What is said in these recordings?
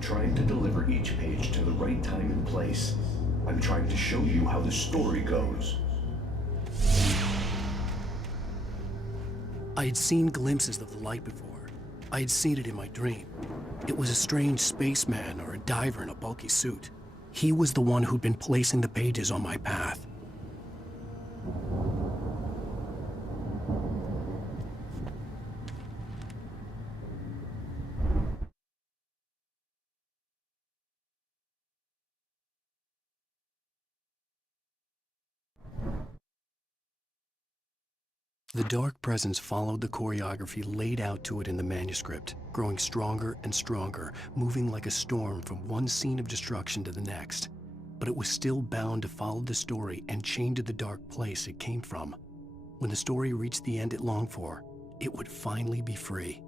I'm trying to deliver each page to the right time and place. I'm trying to show you how the story goes. I had seen glimpses of the light before. I had seen it in my dream. It was a strange spaceman or a diver in a bulky suit. He was the one who'd been placing the pages on my path. The dark presence followed the choreography laid out to it in the manuscript, growing stronger and stronger, moving like a storm from one scene of destruction to the next. But it was still bound to follow the story and chained to the dark place it came from. When the story reached the end it longed for, it would finally be free.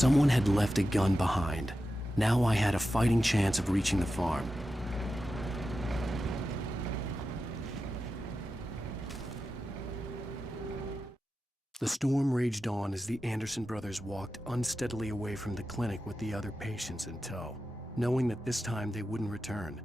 Someone had left a gun behind. Now I had a fighting chance of reaching the farm. The storm raged on as the Anderson brothers walked unsteadily away from the clinic with the other patients in tow, knowing that this time they wouldn't return.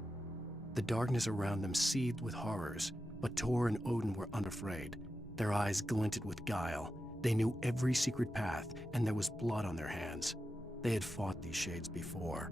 The darkness around them seethed with horrors, but Tor and Odin were unafraid. Their eyes glinted with guile. They knew every secret path, and there was blood on their hands. They had fought these shades before.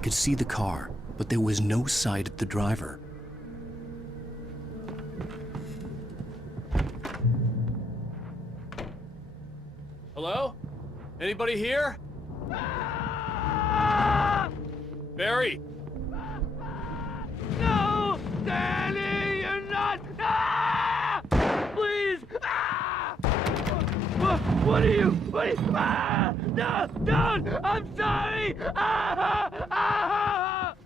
could see the car, but there was no sight of the driver. Hello? Anybody here? Barry! No! Danny, you're not! Ah! Please! Ah! What are you? Ah! No! Don't! I'm sorry! Ah! Ah!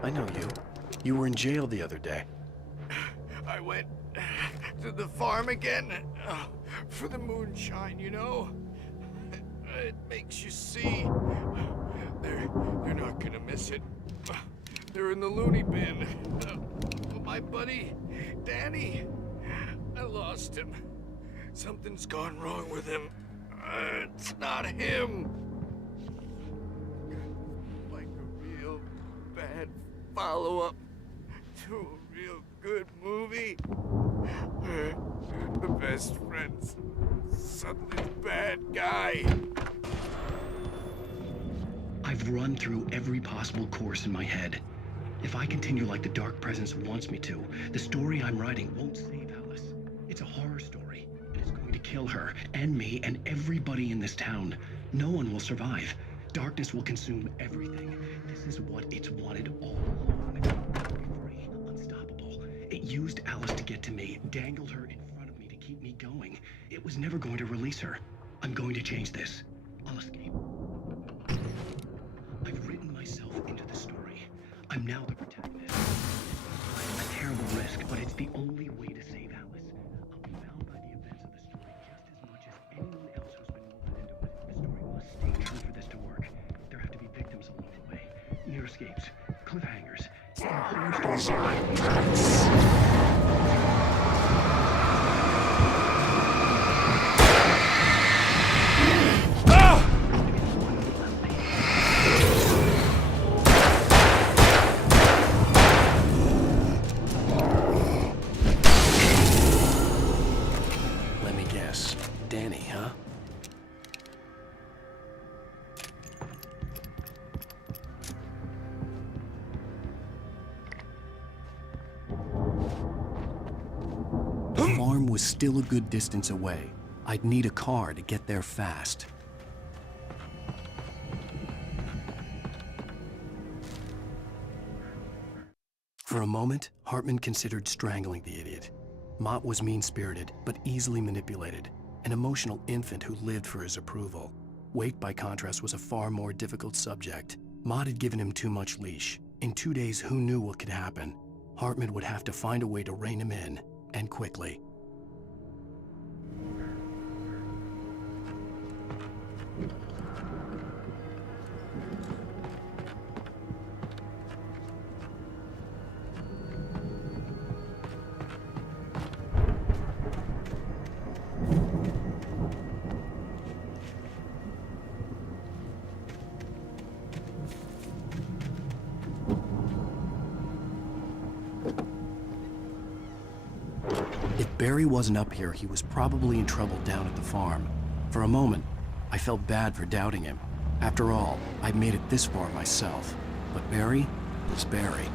I know you. You were in jail the other day. I went to the farm again for the moonshine, you know? It makes you see. They're not gonna miss it. They're in the loony bin. My buddy, Danny, I lost him. Something's gone wrong with him. It's not him. Like a real bad follow-up to a real good movie. The best friend's suddenly the bad guy. I've run through every possible course in my head. If I continue like the Dark Presence wants me to, the story I'm writing won't save Alice. It's a horror story, and it's going to kill her, and me, and everybody in this town. No one will survive. Darkness will consume everything. This is what it's wanted all along. Free, unstoppable. It used Alice to get to me, dangled her in front of me to keep me going. It was never going to release her. I'm going to change this. I'll escape. I've written myself into the story. I'm now the protagonist. It's a terrible risk, but it's the only way to save Alice. I'll be bound by the events of the story just as much as anyone else who's been woven into it. The story must stay true for this to work. There have to be victims along the way. Near escapes, cliffhangers. The whole story. Let me guess. Danny, huh? The farm was still a good distance away. I'd need a car to get there fast. For a moment, Hartman considered strangling the idiot. Mott was mean-spirited, but easily manipulated, an emotional infant who lived for his approval. Wake, by contrast, was a far more difficult subject. Mott had given him too much leash. In 2 days, who knew what could happen? Hartman would have to find a way to rein him in, and quickly. If Barry wasn't up here, he was probably in trouble down at the farm. For a moment, I felt bad for doubting him. After all, I'd made it this far myself. But Barry was Barry.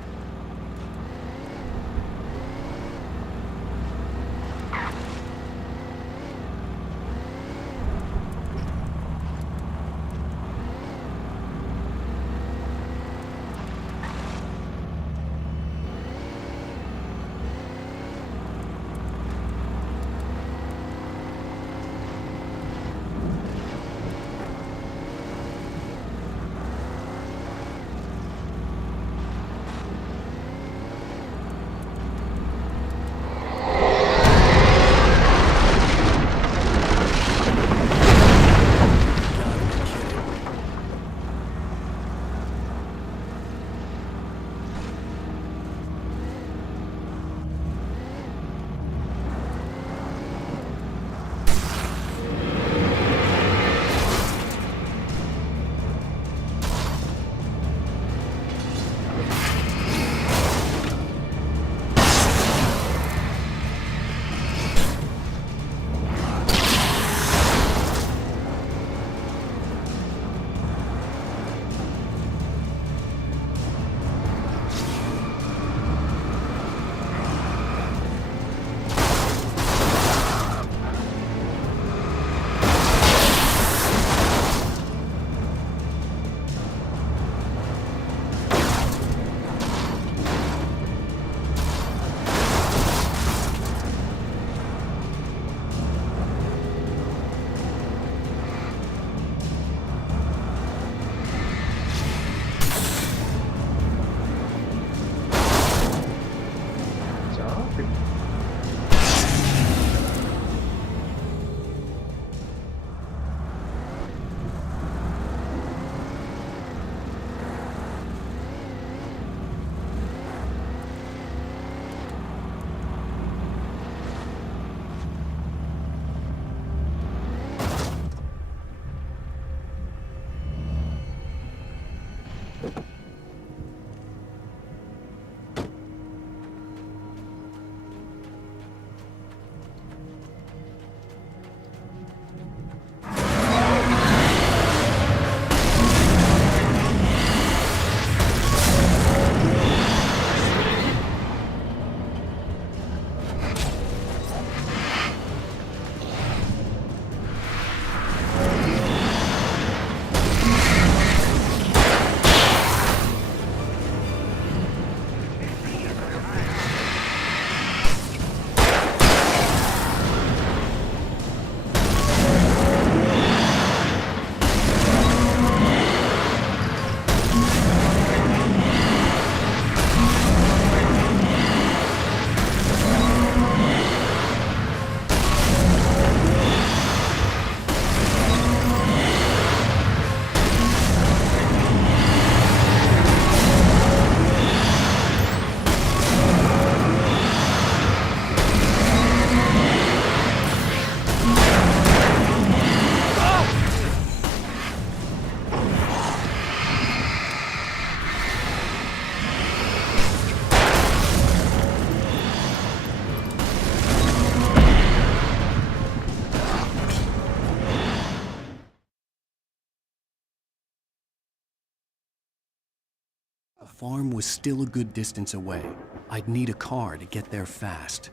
The farm was still a good distance away. I'd need a car to get there fast.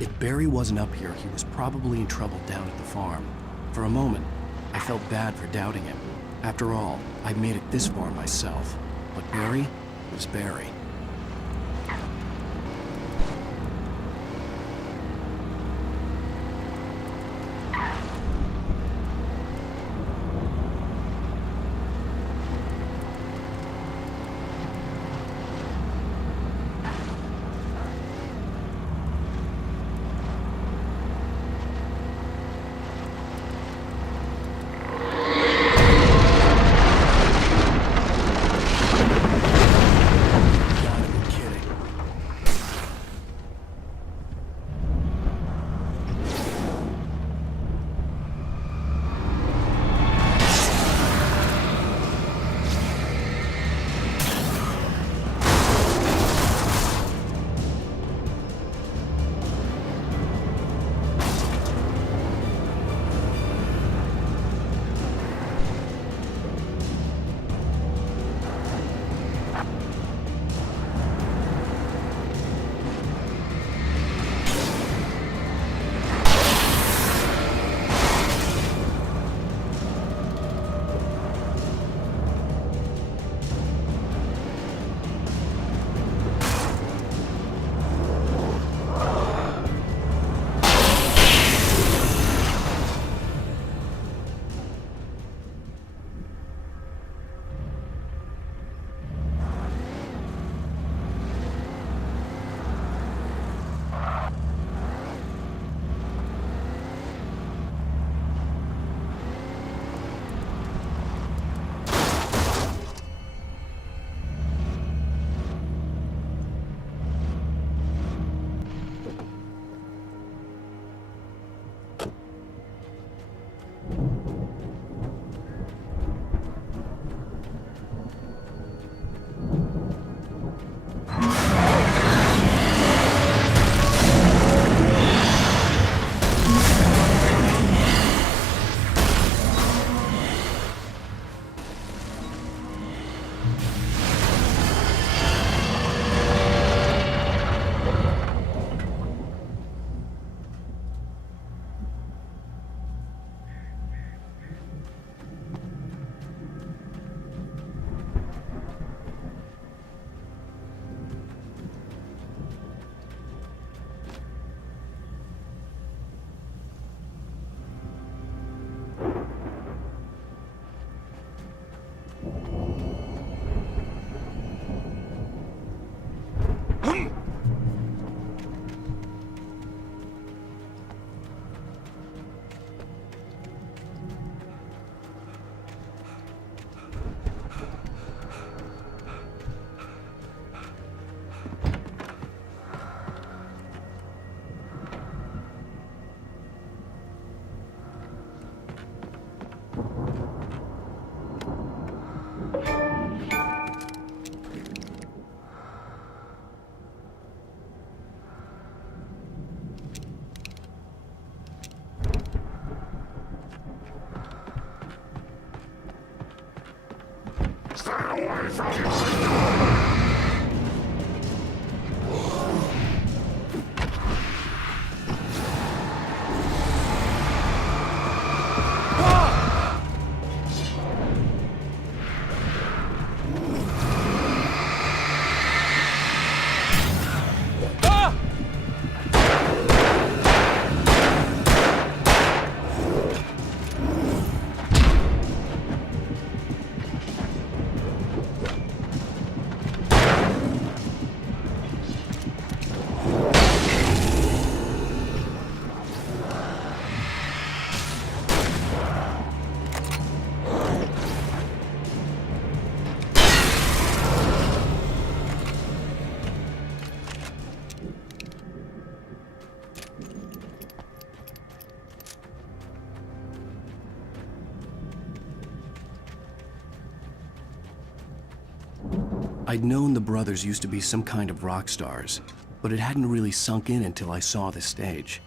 If Barry wasn't up here, he was probably in trouble down at the farm. For a moment, I felt bad for doubting him. After all, I'd made it this far myself. But Barry was Barry. I'd known the brothers used to be some kind of rock stars, but it hadn't really sunk in until I saw the stage.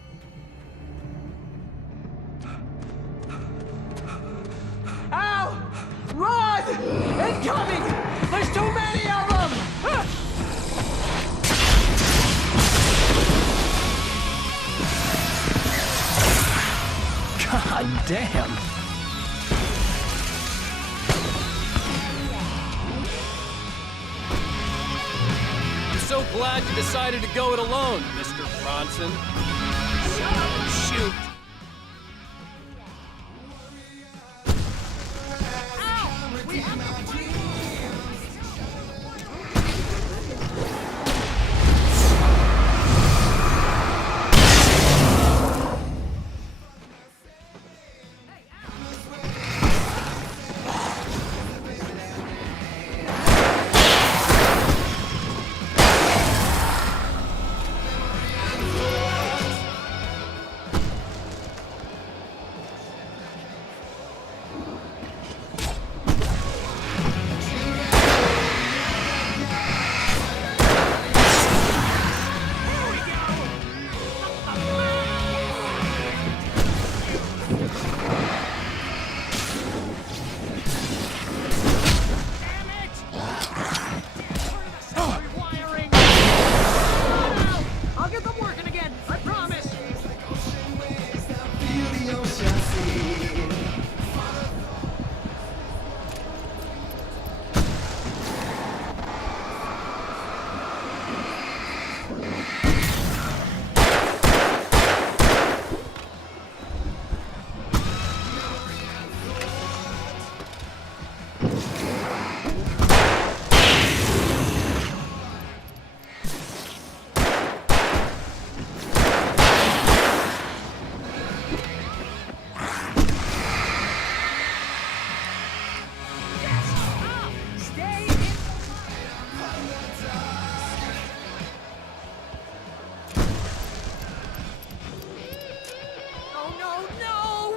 Ow! Run! Incoming! There's too many of them! God damn! So glad you decided to go it alone, Mr. Bronson. Shoot!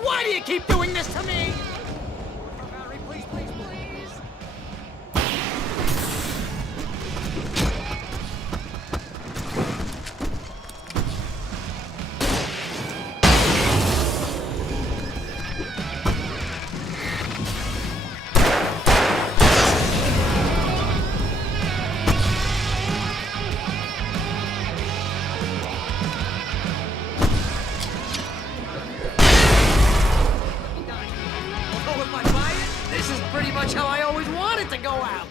Why do you keep doing this to me? Barry, please, please, please. This is pretty much how I always wanted to go out.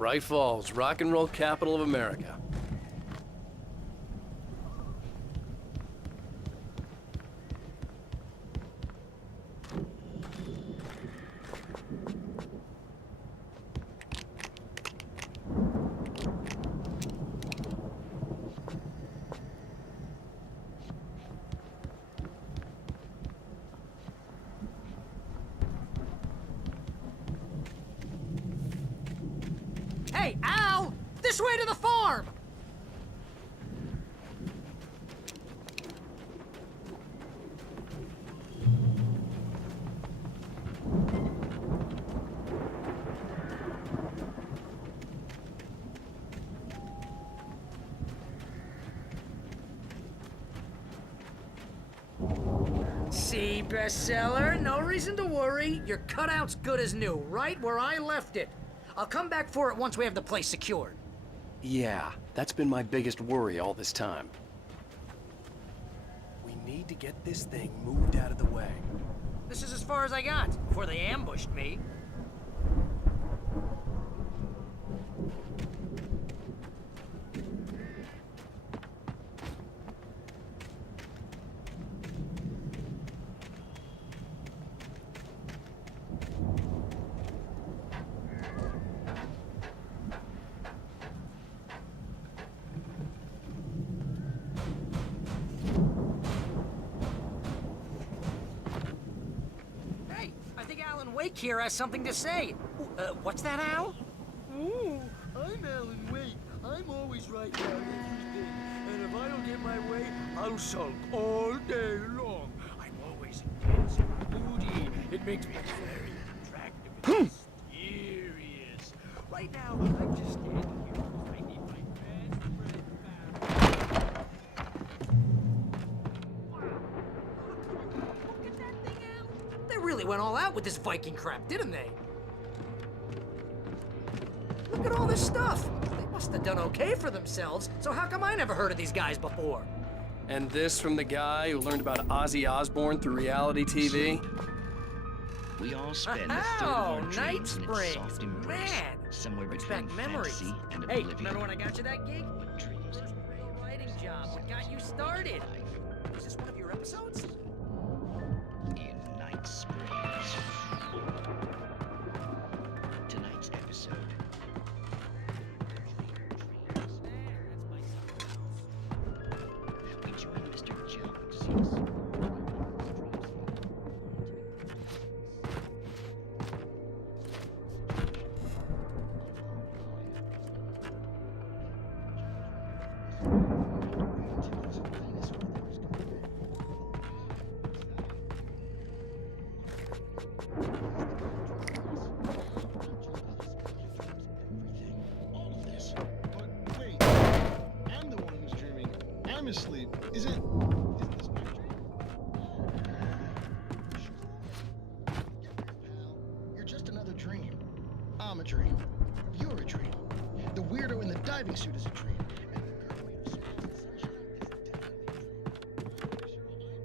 Bright Falls, rock and roll capital of America. Hey, Al! This way to the farm! See, bestseller? No reason to worry. Your cutout's good as new, right where I left it. I'll come back for it once we have the place secured. Yeah, that's been my biggest worry all this time. We need to get this thing moved out of the way. This is as far as I got before they ambushed me. Hey, I think Alan Wake here has something to say. What's that, Al? Ooh, I'm Alan Wake. I'm always right about everything. And if I don't get my way, I'll sulk all day long. I'm always intense and moody. It makes me very attractive and mysterious. Right now, I'm just standing here because I need my best friend back. Look at that thing, Al. They really went all out with this Viking crap, didn't they? Look at all this stuff. They must have done okay for themselves, so how come I never heard of these guys before? And this from the guy who learned about Ozzy Osbourne through reality TV? We all spend a third of Oh, our Night dreams in its Springs. soft embrace, Man, somewhere brings between back memories. fantasy and Hey, oblivion. remember when I got you that gig? But dreams First real writing job. What got you started? Is this one of your episodes? in Night Springs. Tonight's episode. We join Mr. Jones. All of this. But wait, I'm the one who's dreaming. I'm asleep. Is this my dream? Pal, you're just another dream. I'm a dream. You're a dream. The weirdo in the diving suit is a dream. And the girl made of smiles and sunshine is definitely a dream.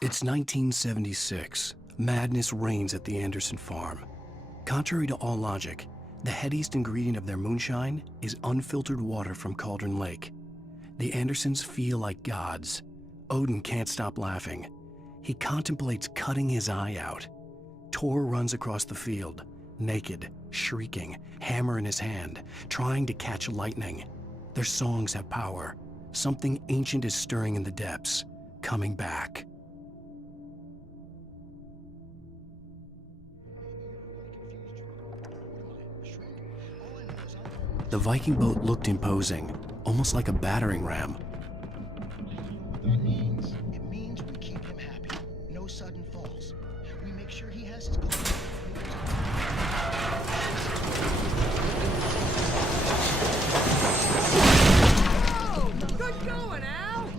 It's 1976. Madness reigns at the Anderson farm. Contrary to all logic, the headiest ingredient of their moonshine is unfiltered water from Cauldron Lake. The Andersons feel like gods. Odin can't stop laughing. He contemplates cutting his eye out. Tor runs across the field, naked, shrieking, hammer in his hand, trying to catch lightning. Their songs have power. Something ancient is stirring in the depths, coming back. The Viking boat looked imposing, almost like a battering ram. That means? It means we keep him happy. No sudden falls. We make sure he has his clothes. Oh, good going, Al.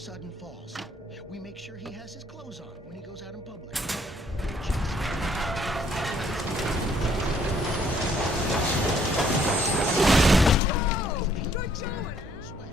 sudden falls. We make sure he has his clothes on when he goes out in public. Whoa! Good going, Sweat.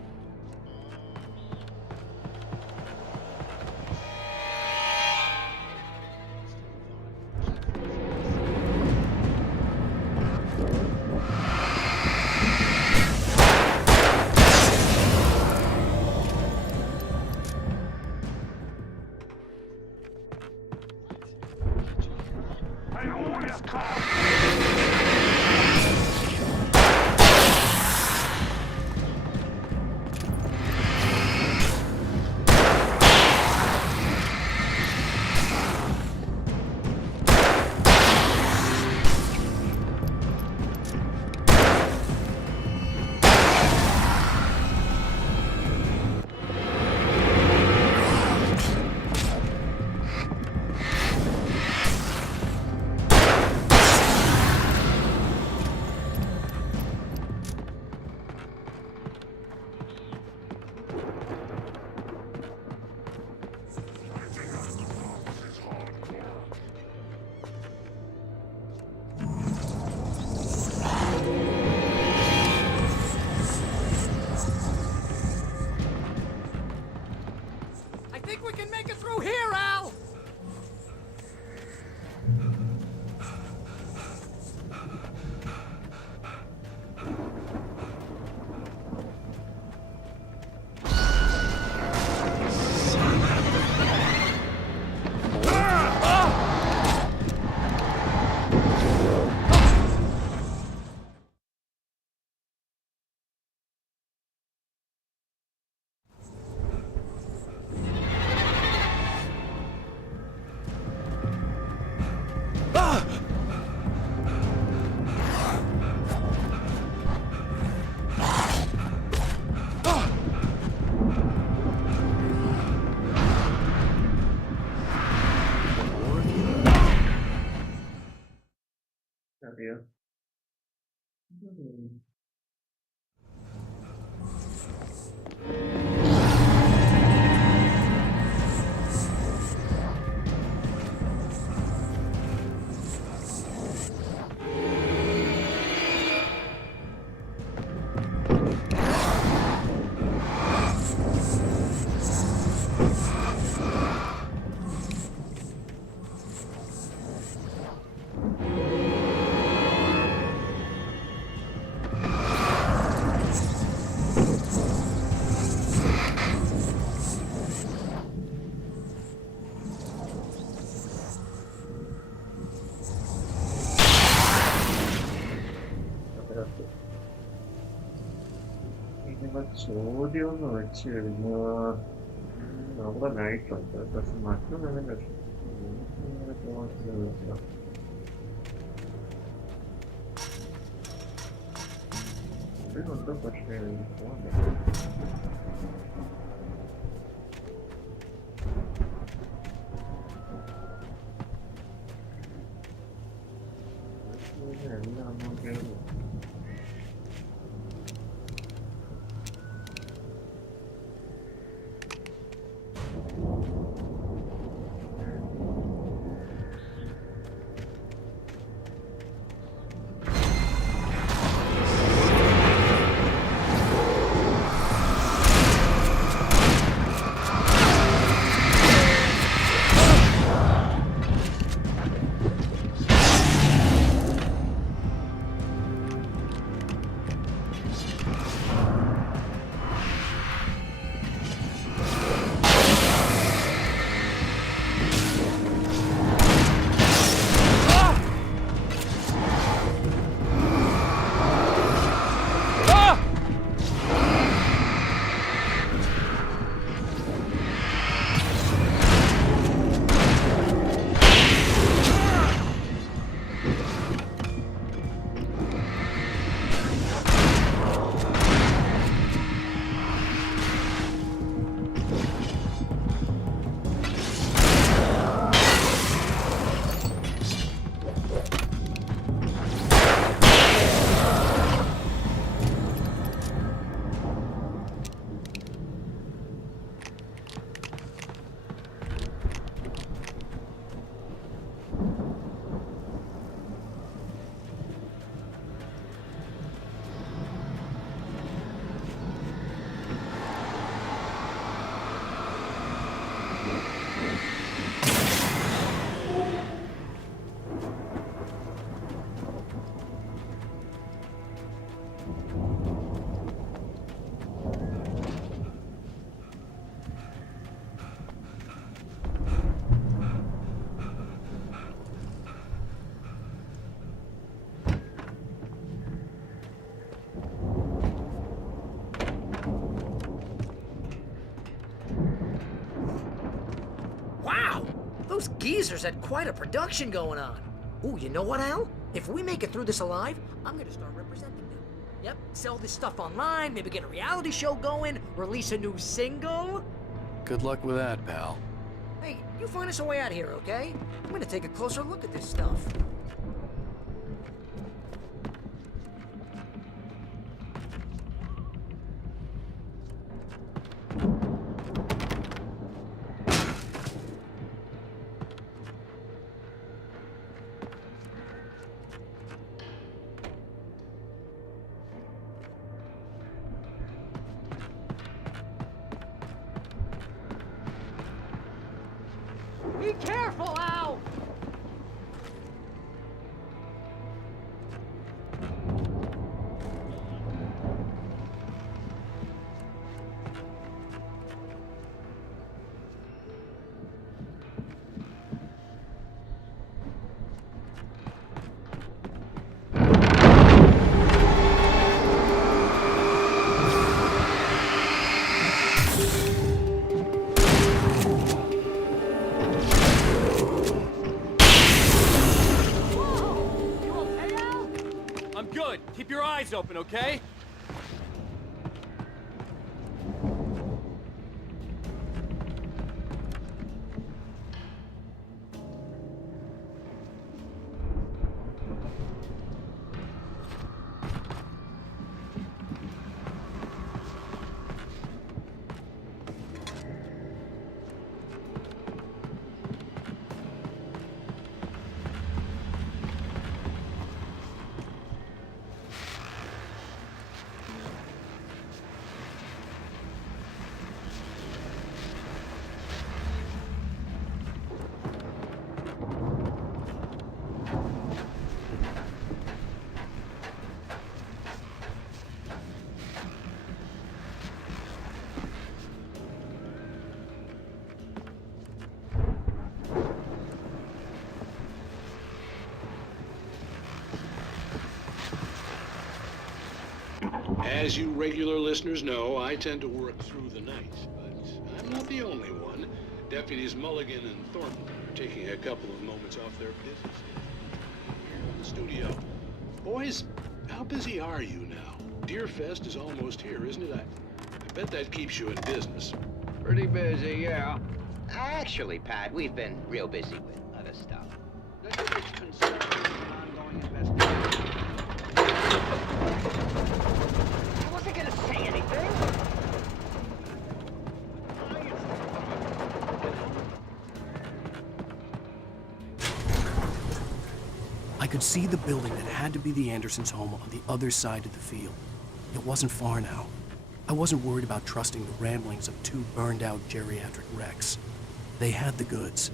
I think we can make it through here, Al! അറിയാം. ഇനിയിപ്പോ ചോദ്യം എന്ന് വെച്ച് കഴിഞ്ഞാൽ അവിടെ ലൈറ്റുണ്ട്, പക്ഷെ മറ്റൊന്നും ഉണ്ട്, പക്ഷേ പോകാൻ എല്ലാം നോക്കിയാലും Those geezers had quite a production going on. Ooh, you know what, Al? If we make it through this alive, I'm gonna start representing them. Yep, sell this stuff online, maybe get a reality show going, release a new single. Good luck with that, pal. Hey, you find us a way out here, okay? I'm gonna take a closer look at this stuff. Be careful, Al! Good. Keep your eyes open, okay? As you regular listeners know, I tend to work through the night, but I'm not the only one. Deputies Mulligan and Thornton are taking a couple of moments off their business here in the studio. Boys, how busy are you now? Deerfest is almost here, isn't it? I bet that keeps you in business. Pretty busy, yeah. Actually, Pat, we've been real busy with other stuff. The district's concerned with an ongoing investigation. I wasn't gonna say anything. I could see the building that had to be the Andersons' home on the other side of the field. It wasn't far now. I wasn't worried about trusting the ramblings of two burned-out geriatric wrecks. They had the goods.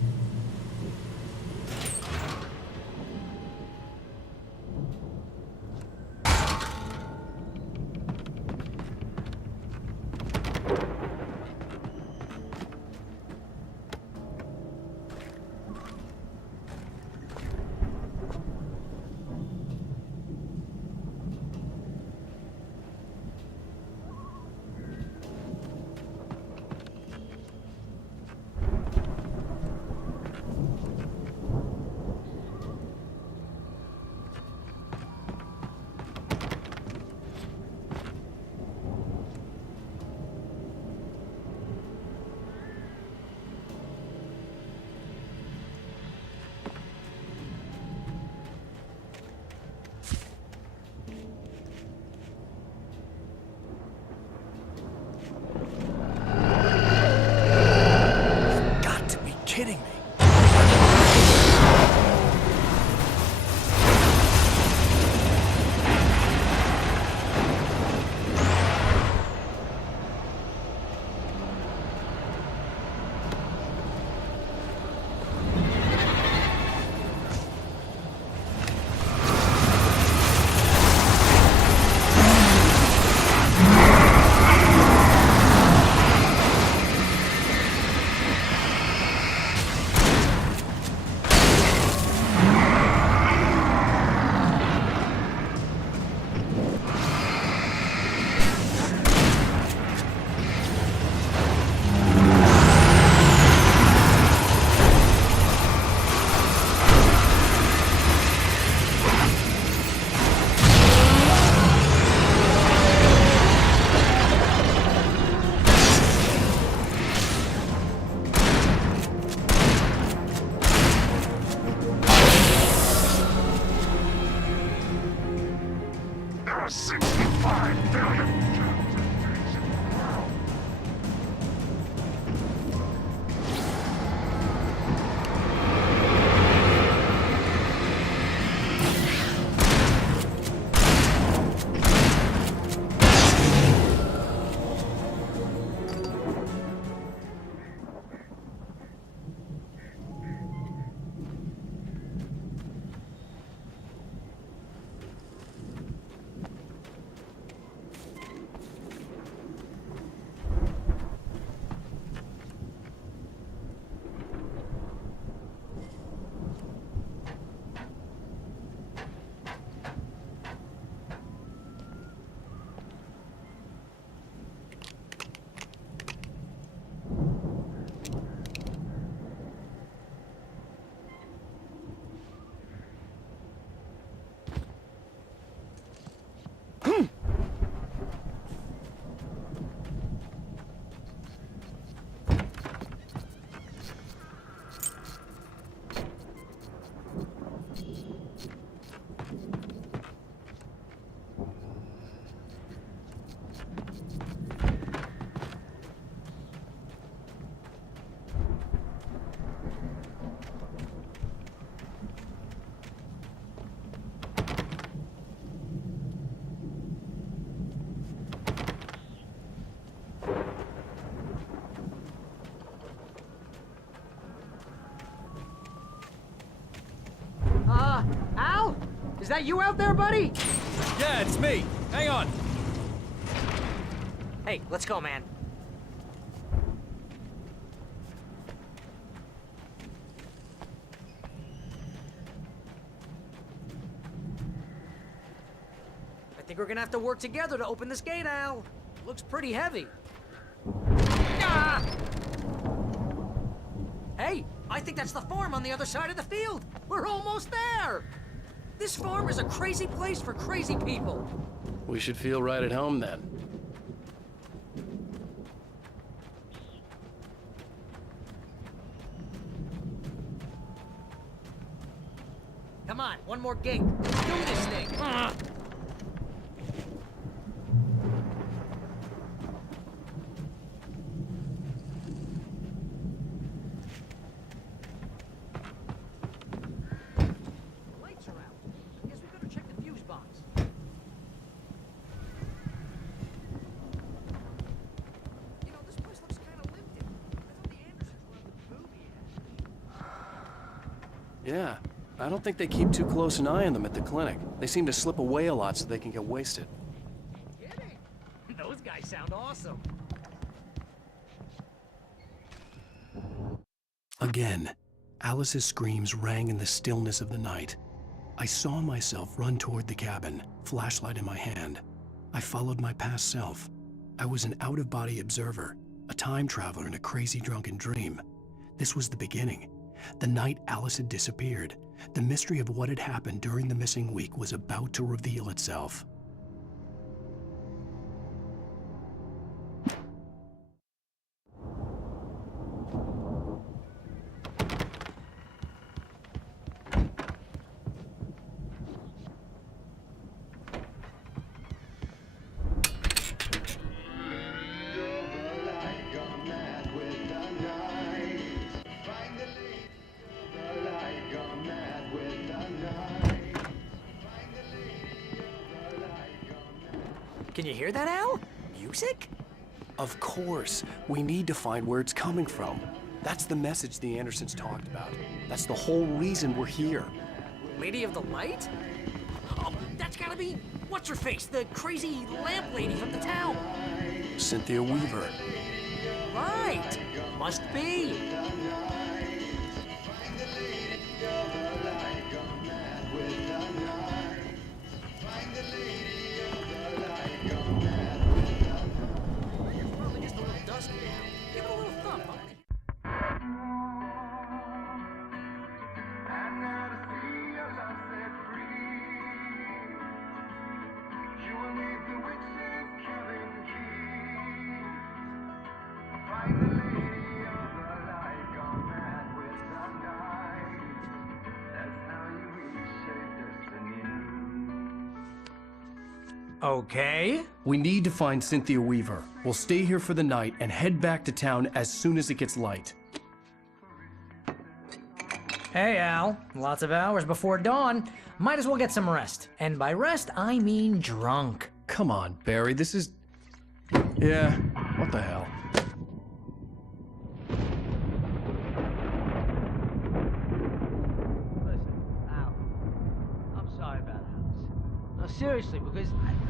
Kidding me. 65 billion. Al? Is that you out there, buddy? Yeah, it's me. Hang on. Hey, let's go, man. I think we're gonna have to work together to open this gate, Al. Looks pretty heavy. Ah! Hey, I think that's the farm on the other side of the field. We're almost there. This farm is a crazy place for crazy people. We should feel right at home then. Come on, one more gate. Let's do this thing. Lights are out. I guess we better check the fuse box. You know, this place looks kind of lifted. I thought the Andersons were the booby act. Yeah, I don't think they keep too close an eye on them at the clinic. They seem to slip away a lot so they can get wasted. Kidding? Those guys sound awesome. Again, Alice's screams rang in the stillness of the night. I saw myself run toward the cabin, flashlight in my hand. I followed my past self. I was an out-of-body observer, a time traveler in a crazy drunken dream. This was the beginning. The night Alice had disappeared. The mystery of what had happened during the missing week was about to reveal itself. Can you hear that, Al? Music? Of course. We need to find where it's coming from. That's the message the Andersons talked about. That's the whole reason we're here. Lady of the Light? Oh, that's gotta be... What's-her-face? The crazy lamp lady from the town. Cynthia Weaver. Right. Must be. It's probably just a little dusty now. Give it a little thump. Find the lady of the light, gone mad. Okay. We need to find Cynthia Weaver. We'll stay here for the night and head back to town as soon as it gets light. Hey, Al. Lots of hours before dawn. Might as well get some rest. And by rest, I mean drunk. Come on, Barry, this is... Yeah, what the hell? Listen, Al. I'm sorry about Alice. No, seriously, because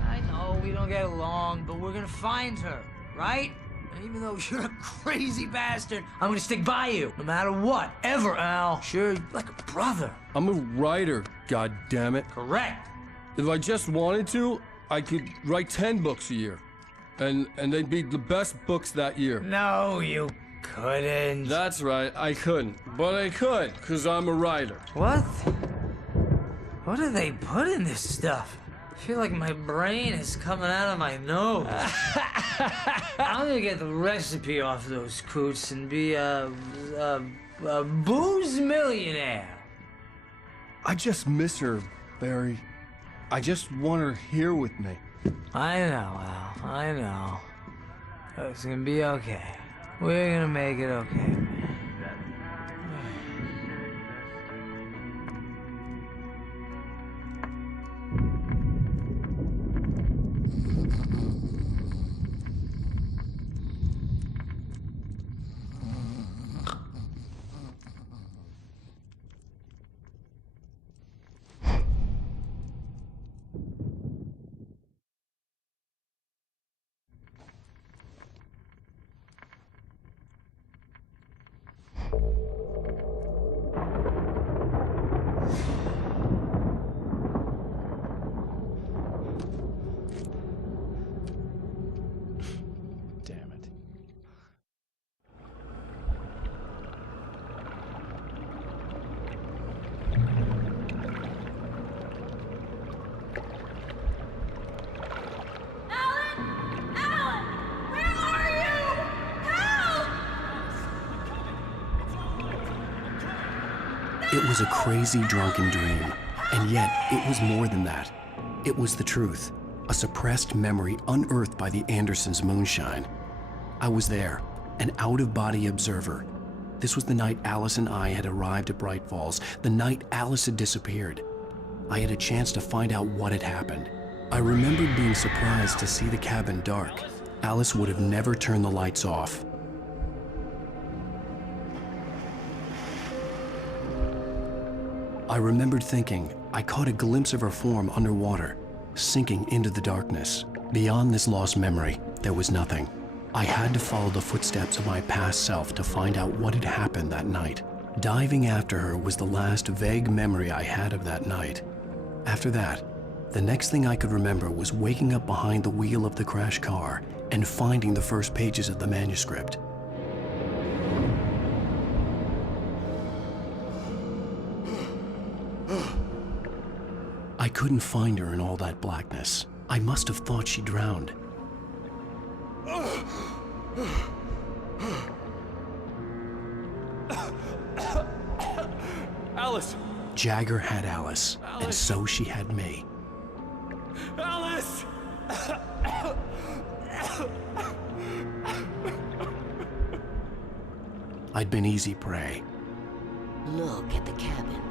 I know we don't get along, but we're gonna find her, right? And even though you're a crazy bastard, I'm gonna stick by you, no matter what, ever, Al. Sure, like a brother. I'm a writer, goddammit. Correct. If I just wanted to, I could write 10 books a year. And they'd be the best books that year. No, you couldn't. That's right, I couldn't. But I could, because I'm a writer. What? What do they put in this stuff? I feel like my brain is coming out of my nose. I'm gonna get the recipe off those coots and be a booze millionaire. I just miss her, Barry. I just want her here with me. I know, Al. I know. It's gonna be okay. We're gonna make it okay, man. Damn it. It was a crazy, drunken dream, and yet it was more than that. It was the truth, a suppressed memory unearthed by the Andersons' moonshine. I was there, an out-of-body observer. This was the night Alice and I had arrived at Bright Falls, the night Alice had disappeared. I had a chance to find out what had happened. I remembered being surprised to see the cabin dark. Alice would have never turned the lights off. I remembered thinking I caught a glimpse of her form underwater, sinking into the darkness. Beyond this lost memory, there was nothing. I had to follow the footsteps of my past self to find out what had happened that night. Diving after her was the last vague memory I had of that night. After that, the next thing I could remember was waking up behind the wheel of the crashed car and finding the first pages of the manuscript. I couldn't find her in all that blackness. I must have thought she drowned. Alice! Jagger had Alice, and Alice. so she had me. Alice! I'd been easy prey. Look at the cabin.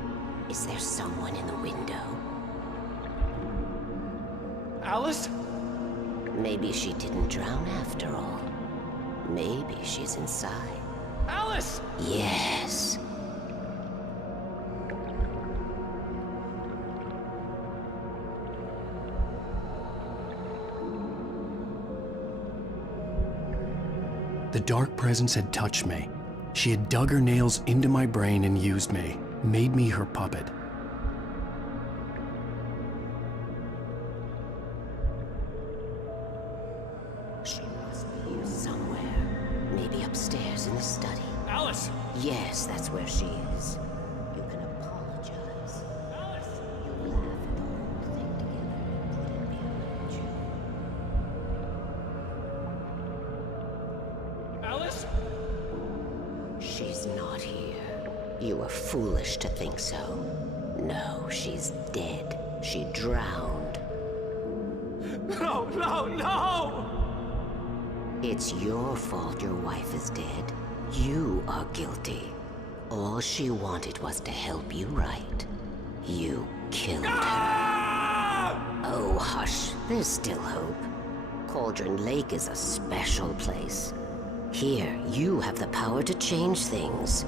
Is there someone in the window? Alice? Maybe she didn't drown after all. Maybe she's inside. Alice! Yes. The dark presence had touched me. She had dug her nails into my brain and used me, made me her puppet. She must be here somewhere. Maybe upstairs in the study. Alice! Yes, that's where she is. You can apologize. Alice! You laugh at the whole thing together and put it behind you. Alice? She's not here. You were foolish to think so. No, she's dead. She drowned. No, no, no! It's your fault your wife is dead. You are guilty. All she wanted was to help you right. You killed her. Oh, hush. There's still hope. Cauldron Lake is a special place. Here, you have the power to change things.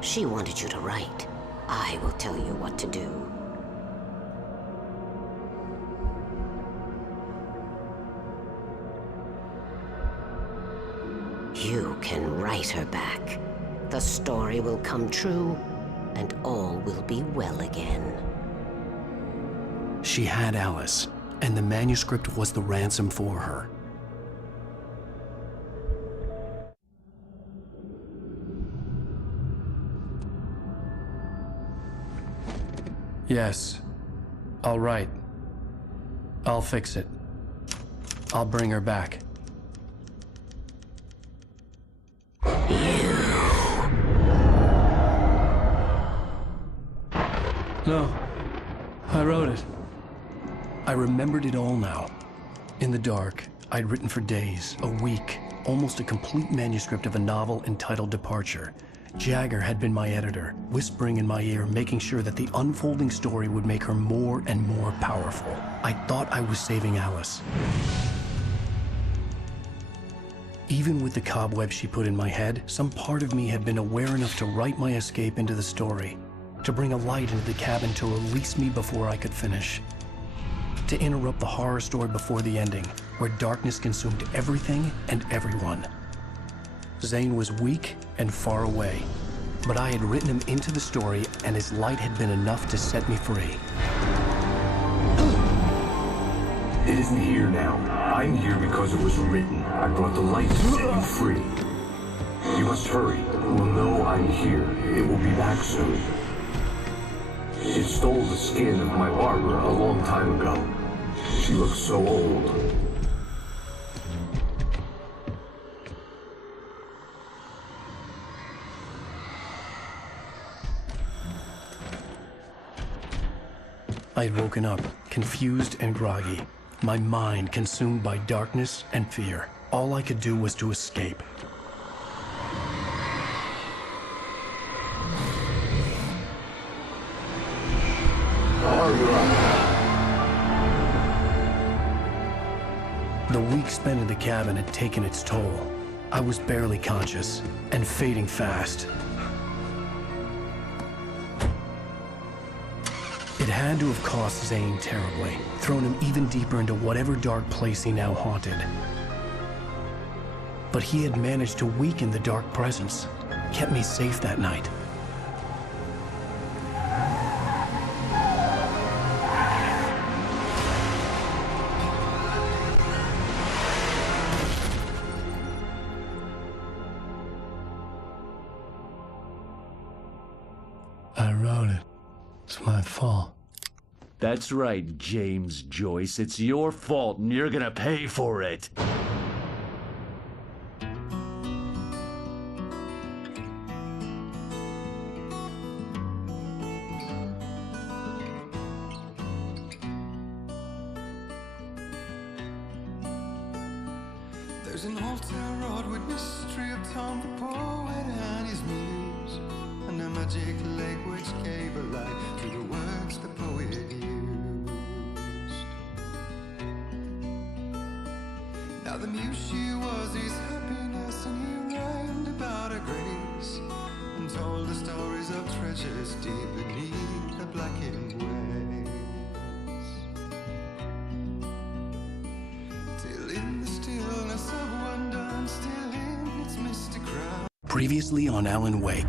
She wanted you to write. I will tell you what to do. You can write her back. The story will come true, and all will be well again. She had Alice, and the manuscript was the ransom for her. Yes. All right. I'll fix it. I'll bring her back. No. I wrote it. I remembered it all now. In the dark, I'd written for days, a week, almost a complete manuscript of a novel entitled Departure. Jagger had been my editor, whispering in my ear, making sure that the unfolding story would make her more and more powerful. I thought I was saving Alice. Even with the cobwebs she put in my head, some part of me had been aware enough to write my escape into the story, to bring a light into the cabin to release me before I could finish, to interrupt the horror story before the ending, where darkness consumed everything and everyone. Zane was weak and far away, but I had written him into the story, and his light had been enough to set me free. It isn't here now. I'm here because it was written. I brought the light to set you free. You must hurry. We'll know I'm here. It will be back soon. It stole the skin of my Barbara a long time ago. She looks so old. I had woken up, confused and groggy, my mind consumed by darkness and fear. All I could do was to escape. The week spent in the cabin had taken its toll. I was barely conscious, and fading fast. It had to have cost Zane terribly, thrown him even deeper into whatever dark place he now haunted. But he had managed to weaken the dark presence, kept me safe that night. I wrote it. It's my fault. That's right, James Joyce. It's your fault, and you're gonna pay for it. There's an old town road with mystery of Tom the poet and his muse, and a magic lake which gave a light to the words the poet used. Now the muse she was his happiness, and he rhymed about her grace, and told the stories of treasures deep beneath the blackened waves. Till in the stillness of wonder, still in its mystic crowd. Previously on Alan Wake.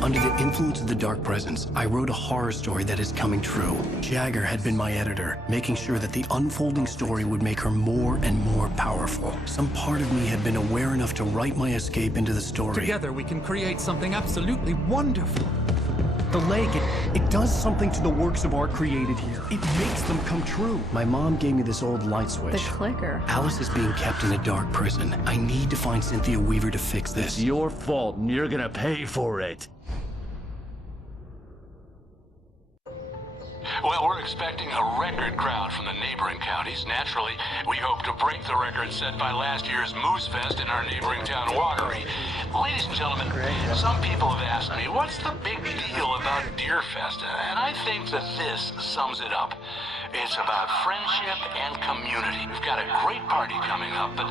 Under the influence of the dark presence, I wrote a horror story that is coming true. Jagger had been my editor, making sure that the unfolding story would make her more and more powerful. Some part of me had been aware enough to write my escape into the story. Together we can create something absolutely wonderful. The lake, it does something to the works of art created here. It makes them come true. My mom gave me this old light switch. The clicker. Alice is being kept in a dark prison. I need to find Cynthia Weaver to fix this. It's your fault, and you're gonna pay for it. Well, we're expecting a record crowd from the neighboring counties. Naturally, we hope to break the record set by last year's Moose Fest in our neighboring town, Watery. Ladies and gentlemen, some people have asked me, what's the big deal about Deer Fest? And I think that this sums it up. It's about friendship and community. We've got a great party coming up, but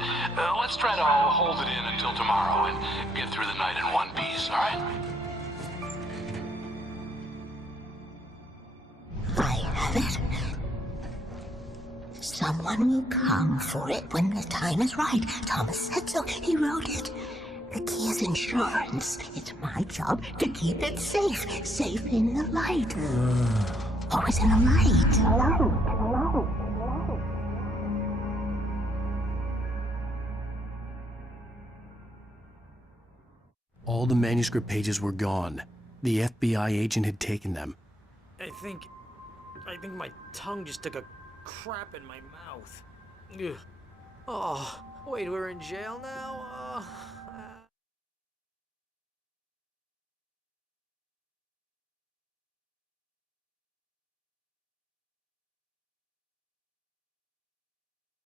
let's try to hold it in until tomorrow and get through the night in one piece, all right? I have it. Someone will come for it when the time is right. Thomas said so. He wrote it. The key is insurance. It's my job to keep it safe. Safe in the light. Always in the light. Hello. All the manuscript pages were gone. The FBI agent had taken them. I think my tongue just took a crap in my mouth. Ugh. Oh, wait, we're in jail now?